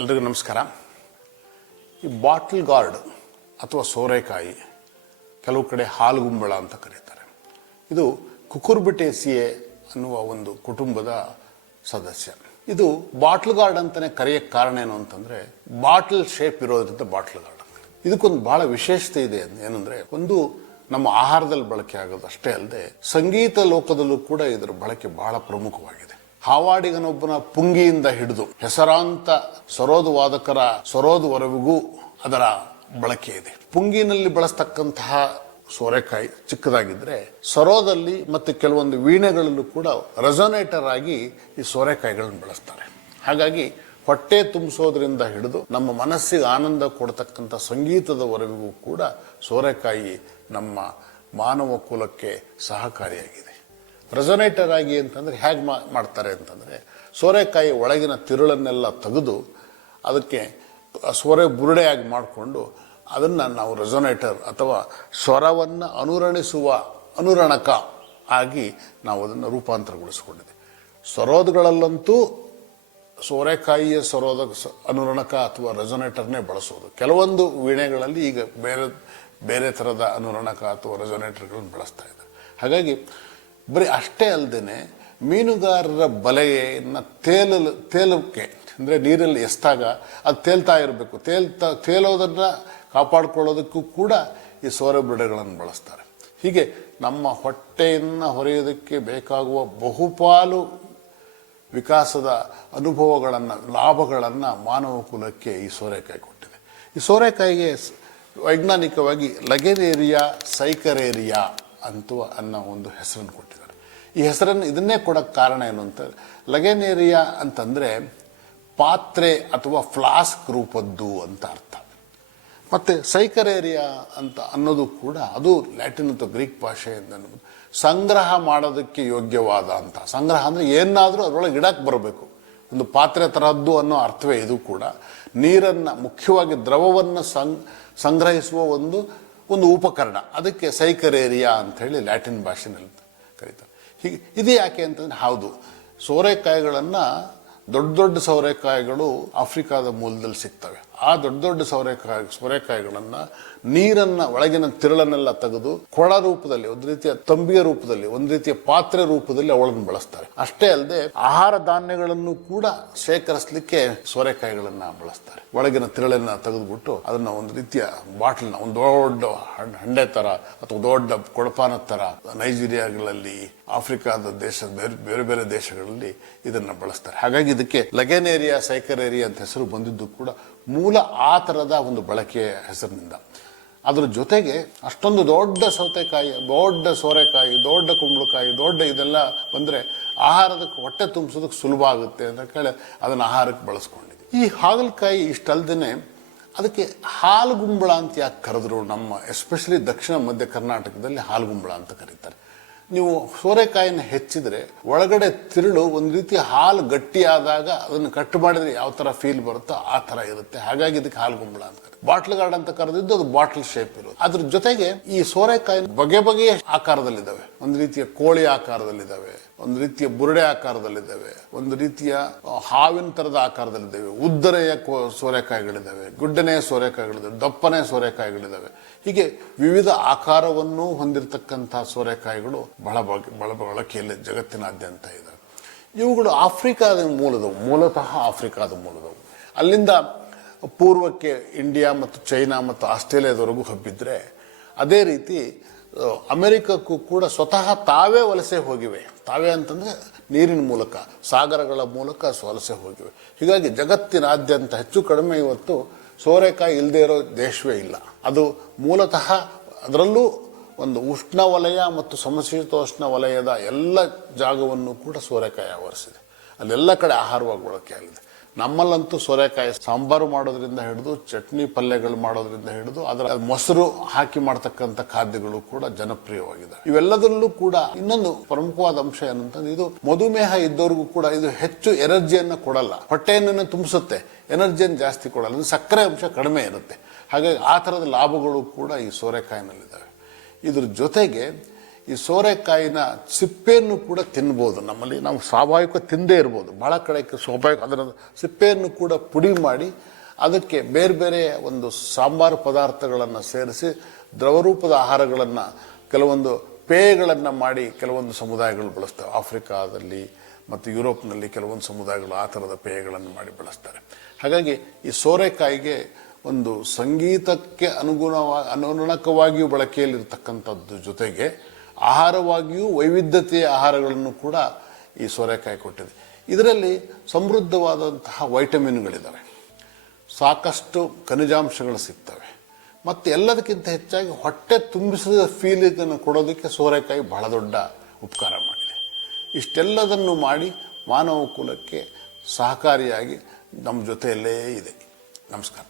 ಎಲ್ರಿಗೂ ನಮಸ್ಕಾರ. ಈ ಬಾಟಲ್ ಗಾರ್ಡ್ ಅಥವಾ ಸೋರೆಕಾಯಿ, ಕೆಲವು ಕಡೆ ಹಾಲುಗುಂಬಳ ಅಂತ ಕರೀತಾರೆ. ಇದು ಕುಕುರ್ಬಿಟೇಸಿಯೆ ಅನ್ನುವ ಒಂದು ಕುಟುಂಬದ ಸದಸ್ಯ. ಇದು ಬಾಟಲ್ ಗಾರ್ಡ್ ಅಂತಾನೆ ಕರೆಯಕ್ಕೆ ಕಾರಣ ಏನು ಅಂತಂದ್ರೆ, ಬಾಟಲ್ ಶೇಪ್ ಇರೋದ್ರಿಂದ ಬಾಟಲ್ ಗಾರ್ಡ್. ಇದಕ್ಕೊಂದು ಬಹಳ ವಿಶೇಷತೆ ಇದೆ. ಏನಂದ್ರೆ, ಒಂದು ನಮ್ಮ ಆಹಾರದಲ್ಲಿ ಬಳಕೆ ಆಗೋದು ಅಷ್ಟೇ ಅಲ್ಲದೆ ಸಂಗೀತ ಲೋಕದಲ್ಲೂ ಕೂಡ ಇದರ ಬಳಕೆ ಬಹಳ ಪ್ರಮುಖವಾಗಿದೆ. ಹಾವಾಡಿಗನೊಬ್ಬನ ಪುಂಗಿಯಿಂದ ಹಿಡಿದು ಹೆಸರಾಂತ ಸರೋದು ವಾದಕರ ಸರೋದುವರೆಗೂ ಅದರ ಬಳಕೆ ಇದೆ. ಪುಂಗಿನಲ್ಲಿ ಬಳಸ್ತಕ್ಕಂತಹ ಸೋರೆಕಾಯಿ ಚಿಕ್ಕದಾಗಿದ್ರೆ, ಸರೋದಲ್ಲಿ ಮತ್ತು ಕೆಲವೊಂದು ವೀಣೆಗಳಲ್ಲೂ ಕೂಡ ರೆಸೊನೇಟರ್ ಆಗಿ ಈ ಸೋರೆಕಾಯಿಗಳನ್ನು ಬಳಸ್ತಾರೆ. ಹಾಗಾಗಿ ಹೊಟ್ಟೆ ತುಂಬಿಸೋದ್ರಿಂದ ಹಿಡಿದು ನಮ್ಮ ಮನಸ್ಸಿಗೆ ಆನಂದ ಕೊಡ್ತಕ್ಕಂಥ ಸಂಗೀತದವರೆಗೂ ಕೂಡ ಸೋರೆಕಾಯಿ ನಮ್ಮ ಮಾನವ ಕುಲಕ್ಕೆ ಸಹಕಾರಿಯಾಗಿದೆ. ರೆಸೊನೇಟರ್ ಆಗಿ ಅಂತಂದ್ರೆ ಹೇಗೆ ಮಾಡ್ತಾರೆ ಅಂತಂದ್ರೆ, ಸೋರೆಕಾಯಿ ಒಳಗಿನ ತಿರುಳನ್ನೆಲ್ಲ ತೆಗೆದು ಅದಕ್ಕೆ ಸೋರೆ ಬುರುಡೆಯಾಗಿ ಮಾಡಿಕೊಂಡು ಅದನ್ನು ನಾವು ರೆಸೊನೇಟರ್ ಅಥವಾ ಸ್ವರವನ್ನು ಅನುರಣಿಸುವ ಅನುರಣಕ ಆಗಿ ನಾವು ಅದನ್ನು ರೂಪಾಂತರಗೊಳಿಸಿಕೊಂಡಿದೆ. ಸರೋದಗಳಲ್ಲಂತೂ ಸೋರೆಕಾಯಿಯ ಸರೋದ ಅನುರಣಕ ಅಥವಾ ರೆಸೊನೇಟರ್ನೇ ಬಳಸೋದು. ಕೆಲವೊಂದು ವೀಣೆಗಳಲ್ಲಿ ಈಗ ಬೇರೆ ಬೇರೆ ಥರದ ಅನುರಣಕ ಅಥವಾ ರೆಸೊನೇಟರ್ಗಳನ್ನು ಬಳಸ್ತಾ ಇದ್ದಾರೆ. ಹಾಗಾಗಿ ಬರೀ ಅಷ್ಟೇ ಅಲ್ಲದೆ ಮೀನುಗಾರರ ಬಲೆಯನ್ನು ತೇಲಕ್ಕೆ ಅಂದರೆ ನೀರಲ್ಲಿ ಎಸ್ದಾಗ ಅದು ತೇಲ್ತಾ ಇರಬೇಕು. ತೇಲೋದನ್ನು ಕಾಪಾಡಿಕೊಳ್ಳೋದಕ್ಕೂ ಕೂಡ ಈ ಸೋರೆ ಬುರುಡೆಗಳನ್ನು ಬಳಸ್ತಾರೆ. ಹೀಗೆ ನಮ್ಮ ಹೊಟ್ಟೆಯನ್ನು ಹೊರೆಯೋದಕ್ಕೆ ಬೇಕಾಗುವ ಬಹುಪಾಲು ವಿಕಾಸದ ಅನುಭವಗಳನ್ನು, ಲಾಭಗಳನ್ನು ಮಾನವ ಕುಲಕ್ಕೆ ಈ ಸೋರೆಕಾಯಿ ಕೊಟ್ಟಿದೆ. ಈ ಸೋರೆಕಾಯಿಗೆ ವೈಜ್ಞಾನಿಕವಾಗಿ ಲಗೆನೇರಿಯಾ ಸೈಕರೇರಿಯಾ ಅನ್ನೋ ಒಂದು ಹೆಸರನ್ನು ಕೊಟ್ಟಿದ್ದಾರೆ. ಈ ಹೆಸರನ್ನು ಇದನ್ನೇ ಕೊಡೋಕ್ಕೆ ಕಾರಣ ಏನು ಅಂತ, ಲಗೆನೇರಿಯಾ ಅಂತಂದರೆ ಪಾತ್ರೆ ಅಥವಾ ಫ್ಲಾಸ್ಕ್ ರೂಪದ್ದು ಅಂತ ಅರ್ಥ. ಮತ್ತು ಸೈಕರೇರಿಯಾ ಅಂತ ಅನ್ನೋದು ಕೂಡ ಅದು ಲ್ಯಾಟಿನ್ ಅಥವಾ ಗ್ರೀಕ್ ಭಾಷೆಯಿಂದ ಸಂಗ್ರಹ ಮಾಡೋದಕ್ಕೆ ಯೋಗ್ಯವಾದ ಅಂತ. ಸಂಗ್ರಹ ಅಂದರೆ ಏನಾದರೂ ಅದರೊಳಗೆ ಇಡಕ್ಕೆ ಬರಬೇಕು, ಒಂದು ಪಾತ್ರೆ ತರಹದ್ದು ಅನ್ನೋ ಅರ್ಥವೇ ಇದು ಕೂಡ. ನೀರನ್ನು, ಮುಖ್ಯವಾಗಿ ದ್ರವವನ್ನು ಸಂಗ್ರಹಿಸುವ ಒಂದು ಉಪಕರಣ, ಅದಕ್ಕೆ ಸೈಕರೇರಿಯಾ ಅಂಥೇಳಿ ಲ್ಯಾಟಿನ್ ಭಾಷೆನಲ್ಲಿ ಕರೀತಾರೆ. ಹೀಗೆ ಇದು ಯಾಕೆ ಅಂತಂದ್ರೆ, ಹೌದು, ಸೋರೆಕಾಯಿಗಳನ್ನು ದೊಡ್ಡ ದೊಡ್ಡ ಸೋರೆಕಾಯಿಗಳು ಆಫ್ರಿಕಾದ ಮೂಲದಲ್ಲಿ ಸಿಗ್ತವೆ. ಆ ದೊಡ್ಡ ದೊಡ್ಡ ಸೋರೆಕಾಯಿಗಳನ್ನು ನೀರನ್ನು, ಒಳಗಿನ ತಿರುಳನ್ನೆಲ್ಲ ತೆಗೆದು ಕೊಳ ರೂಪದಲ್ಲಿ, ಒಂದು ರೀತಿಯ ತಂಬಿಯ ರೂಪದಲ್ಲಿ, ಒಂದು ರೀತಿಯ ಪಾತ್ರೆ ರೂಪದಲ್ಲಿ ಅವಳನ್ನು ಬಳಸ್ತಾರೆ. ಅಷ್ಟೇ ಅಲ್ಲದೆ ಆಹಾರ ಧಾನ್ಯಗಳನ್ನು ಕೂಡ ಶೇಖರಿಸಲಿಕ್ಕೆ ಸೋರೆಕಾಯಿಗಳನ್ನ ಬಳಸ್ತಾರೆ. ಒಳಗಿನ ತಿರುಳನ್ನ ತೆಗೆದುಬಿಟ್ಟು ಅದನ್ನ ಒಂದು ರೀತಿಯ ಬಾಟಲ್ನ, ಒಂದು ದೊಡ್ಡ ಹಂಡೆ ತರ ಅಥವಾ ದೊಡ್ಡ ಕೊಡಪಾನ ತರ ನೈಜೀರಿಯಾಗಳಲ್ಲಿ, ಆಫ್ರಿಕಾದ ಬೇರೆ ಬೇರೆ ದೇಶಗಳಲ್ಲಿ ಇದನ್ನ ಬಳಸ್ತಾರೆ. ಹಾಗಾಗಿ ಇದಕ್ಕೆ ಲಗೆನೇರಿಯಾ ಸೈಕರೇರಿಯಾ ಅಂತ ಹೆಸರು ಬಂದಿದ್ದು ಕೂಡ ಮೂಲ ಆ ಥರದ ಒಂದು ಬಳಕೆಯ ಹೆಸರಿನಿಂದ. ಅದ್ರ ಜೊತೆಗೆ ಅಷ್ಟೊಂದು ದೊಡ್ಡ ಸೌತೆಕಾಯಿ, ದೊಡ್ಡ ಸೋರೆಕಾಯಿ, ದೊಡ್ಡ ಕುಂಬಳಕಾಯಿ, ದೊಡ್ಡ ಇದೆಲ್ಲ ಬಂದರೆ ಆಹಾರದಕ್ಕೆ ಹೊಟ್ಟೆ ತುಂಬಿಸೋದಕ್ಕೆ ಸುಲಭ ಆಗುತ್ತೆ ಅಂತ ಕೇಳಿ ಅದನ್ನು ಆಹಾರಕ್ಕೆ ಬಳಸ್ಕೊಂಡಿದ್ವಿ. ಈ ಹಾಗಲಕಾಯಿ ಇಷ್ಟಲ್ದೇ ಅದಕ್ಕೆ ಹಾಲುಗುಂಬಳ ಅಂತ ಯಾಕೆ ಕರೆದ್ರು? ನಮ್ಮ ಎಸ್ಪೆಷಲಿ ದಕ್ಷಿಣ ಮಧ್ಯ ಕರ್ನಾಟಕದಲ್ಲಿ ಹಾಲುಗುಂಬಳ ಅಂತ ಕರೀತಾರೆ. ನೀವು ಸೋರೆಕಾಯಿನ ಹೆಚ್ಚಿದ್ರೆ ಒಳಗಡೆ ತಿರುಳು ಒಂದು ರೀತಿ ಹಾಲು ಗಟ್ಟಿಯಾದಾಗ ಅದನ್ನು ಕಟ್ ಮಾಡಿದ್ರೆ ಯಾವ ತರ ಫೀಲ್ ಬರುತ್ತೋ ಆ ತರ ಇರುತ್ತೆ. ಹಾಗಾಗಿ ಇದಕ್ಕೆ ಹಾಲುಗುಂಬಳ ಅಂತ ಕರೀತಾರೆ. ಬಾಟ್ಲ್ ಗಾರ್ಡ್ ಅಂತ ಕರೆದಿದ್ದು ಅದು ಬಾಟಲ್ ಶೇಪ್ ಇರೋದು. ಅದ್ರ ಜೊತೆಗೆ ಈ ಸೋರೆಕಾಯಿ ಬಗೆ ಬಗೆಯ ಆಕಾರದಲ್ಲಿದ್ದಾವೆ. ಒಂದು ರೀತಿಯ ಕೋಳಿ ಆಕಾರದಲ್ಲಿದ್ದಾವೆ, ಒಂದು ರೀತಿಯ ಬುರುಡೆ ಆಕಾರದಲ್ಲಿದ್ದಾವೆ, ಒಂದು ರೀತಿಯ ಹಾವಿನ ತರದ ಆಕಾರದಲ್ಲಿದ್ದಾವೆ, ಉದ್ದನೆಯ ಸೋರೆಕಾಯಿಗಳಿದ್ದಾವೆ, ಗುಡ್ಡನೆಯ ಸೋರೆಕಾಯಿಗಳಿದ್ದಾವೆ, ದಪ್ಪನೆಯ ಸೋರೆಕಾಯಿಗಳಿದ್ದಾವೆ. ಹೀಗೆ ವಿವಿಧ ಆಕಾರವನ್ನು ಹೊಂದಿರತಕ್ಕಂತಹ ಸೋರೆಕಾಯಿಗಳು ಬಹಳ ಬಳಕೆಯಲ್ಲಿ ಜಗತ್ತಿನಾದ್ಯಂತ ಇದ್ದಾವೆ. ಇವುಗಳು ಆಫ್ರಿಕಾದ ಮೂಲದವು, ಮೂಲತಃ ಆಫ್ರಿಕಾದ ಮೂಲದವು. ಅಲ್ಲಿಂದ ಪೂರ್ವಕ್ಕೆ ಇಂಡಿಯಾ ಮತ್ತು ಚೈನಾ ಮತ್ತು ಆಸ್ಟ್ರೇಲಿಯಾದವರೆಗೂ ಹಬ್ಬಿದ್ರೆ, ಅದೇ ರೀತಿ ಅಮೆರಿಕಕ್ಕೂ ಕೂಡ ಸ್ವತಃ ತಾವೇ ವಲಸೆ ಹೋಗಿವೆ. ತಾವೇ ಅಂತಂದ್ರೆ ನೀರಿನ ಮೂಲಕ, ಸಾಗರಗಳ ಮೂಲಕ ವಲಸೆ ಹೋಗಿವೆ. ಹೀಗಾಗಿ ಜಗತ್ತಿನಾದ್ಯಂತ ಹೆಚ್ಚು ಕಡಿಮೆ ಇವತ್ತು ಸೋರೆಕಾಯಿ ಇಲ್ಲದೆ ಇರೋ ದೇಶವೇ ಇಲ್ಲ. ಅದು ಮೂಲತಃ ಅದರಲ್ಲೂ ಒಂದು ಉಷ್ಣವಲಯ ಮತ್ತು ಸಮಶೀತೋಷ್ಣ ವಲಯದ ಎಲ್ಲ ಜಾಗವನ್ನು ಕೂಡ ಸೋರೆಕಾಯಿ ಆವರಿಸಿದೆ. ಅಲ್ಲೆಲ್ಲ ಕಡೆ ಆಹಾರವಾಗಿ ಬಳಕೆಯಾಗಿದೆ. ನಮ್ಮಲ್ಲಂತೂ ಸೋರೆಕಾಯಿ ಸಾಂಬಾರು ಮಾಡೋದ್ರಿಂದ ಹಿಡಿದು, ಚಟ್ನಿ ಪಲ್ಯಗಳು ಮಾಡೋದ್ರಿಂದ ಹಿಡಿದು, ಅದರ ಮೊಸರು ಹಾಕಿ ಮಾಡ್ತಕ್ಕಂಥ ಖಾದ್ಯಗಳು ಕೂಡ ಜನಪ್ರಿಯವಾಗಿದೆ. ಇವೆಲ್ಲದರಲ್ಲೂ ಕೂಡ ಇನ್ನೊಂದು ಪ್ರಮುಖವಾದ ಅಂಶ ಏನಂತಂದ್ರೆ, ಇದು ಮಧುಮೇಹ ಇದ್ದವ್ರಿಗೂ ಕೂಡ ಇದು ಹೆಚ್ಚು ಎನರ್ಜಿಯನ್ನು ಕೊಡಲ್ಲ. ಹೊಟ್ಟೆಯನ್ನು ತುಂಬಿಸುತ್ತೆ, ಎನರ್ಜಿಯನ್ನು ಜಾಸ್ತಿ ಕೊಡಲ್ಲ. ಸಕ್ಕರೆ ಅಂಶ ಕಡಿಮೆ ಇರುತ್ತೆ. ಹಾಗಾಗಿ ಆ ಥರದ ಲಾಭಗಳು ಕೂಡ ಈ ಸೋರೆಕಾಯಿನಲ್ಲಿದ್ದಾವೆ. ಇದ್ರ ಜೊತೆಗೆ ಈ ಸೋರೆಕಾಯಿನ ಸಿಪ್ಪೆಯನ್ನು ಕೂಡ ತಿನ್ಬೋದು. ನಮ್ಮಲ್ಲಿ ನಾವು ಸ್ವಾಭಾವಿಕ ತಿಂದೇ ಇರ್ಬೋದು, ಭಾಳ ಕಡೆ ಸ್ವಾಭಾವಿಕ ಅದರ ಸಿಪ್ಪೆಯನ್ನು ಕೂಡ ಪುಡಿ ಮಾಡಿ ಅದಕ್ಕೆ ಬೇರೆ ಬೇರೆ ಒಂದು ಸಾಂಬಾರು ಪದಾರ್ಥಗಳನ್ನು ಸೇರಿಸಿ ದ್ರವರೂಪದ ಆಹಾರಗಳನ್ನು, ಕೆಲವೊಂದು ಪೇಯಗಳನ್ನು ಮಾಡಿ ಕೆಲವೊಂದು ಸಮುದಾಯಗಳು ಬಳಸ್ತವೆ. ಆಫ್ರಿಕಾದಲ್ಲಿ ಮತ್ತು ಯುರೋಪ್ನಲ್ಲಿ ಕೆಲವೊಂದು ಸಮುದಾಯಗಳು ಆ ಥರದ ಪೇಯಗಳನ್ನು ಮಾಡಿ ಬಳಸ್ತಾರೆ. ಹಾಗಾಗಿ ಈ ಸೋರೆಕಾಯಿಗೆ ಒಂದು ಸಂಗೀತಕ್ಕೆ ಅನುಗುಣಕವಾಗಿಯೂ ಬಳಕೆಯಲ್ಲಿರ್ತಕ್ಕಂಥದ್ದು ಜೊತೆಗೆ ಆಹಾರವಾಗಿಯೂ ವೈವಿಧ್ಯತೆಯ ಆಹಾರಗಳನ್ನು ಕೂಡ ಈ ಸೋರೆಕಾಯಿ ಕೊಟ್ಟಿದೆ. ಇದರಲ್ಲಿ ಸಮೃದ್ಧವಾದಂತಹ ವೈಟಮಿನ್ಗಳಿದ್ದಾವೆ, ಸಾಕಷ್ಟು ಖನಿಜಾಂಶಗಳು ಸಿಗ್ತವೆ, ಮತ್ತು ಎಲ್ಲದಕ್ಕಿಂತ ಹೆಚ್ಚಾಗಿ ಹೊಟ್ಟೆ ತುಂಬಿಸಿದ ಫೀಲಿಂಗನ್ನು ಕೊಡೋದಕ್ಕೆ ಸೋರೆಕಾಯಿ ಬಹಳ ದೊಡ್ಡ ಉಪಕಾರ ಮಾಡಿದೆ. ಇಷ್ಟೆಲ್ಲದನ್ನು ಮಾಡಿ ಮಾನವ ಕುಲಕ್ಕೆ ಸಹಕಾರಿಯಾಗಿ ನಮ್ಮ ಜೊತೆಯಲ್ಲೇ ಇದೆ. ನಮಸ್ಕಾರ.